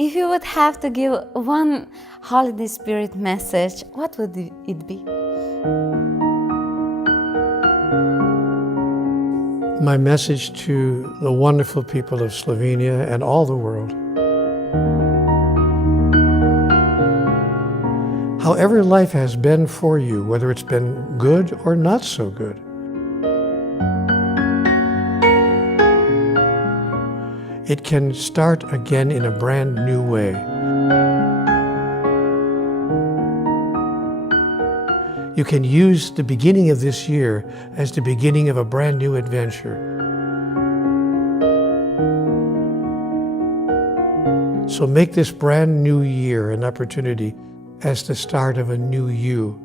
If you would have to give one holiday spirit message, what would it be? My message to the wonderful people of Slovenia and all the world. However life has been for you, whether it's been good or not so good, it can start again in a brand new way. You can use the beginning of this year as the beginning of a brand new adventure. So make this brand new year an opportunity as the start of a new you.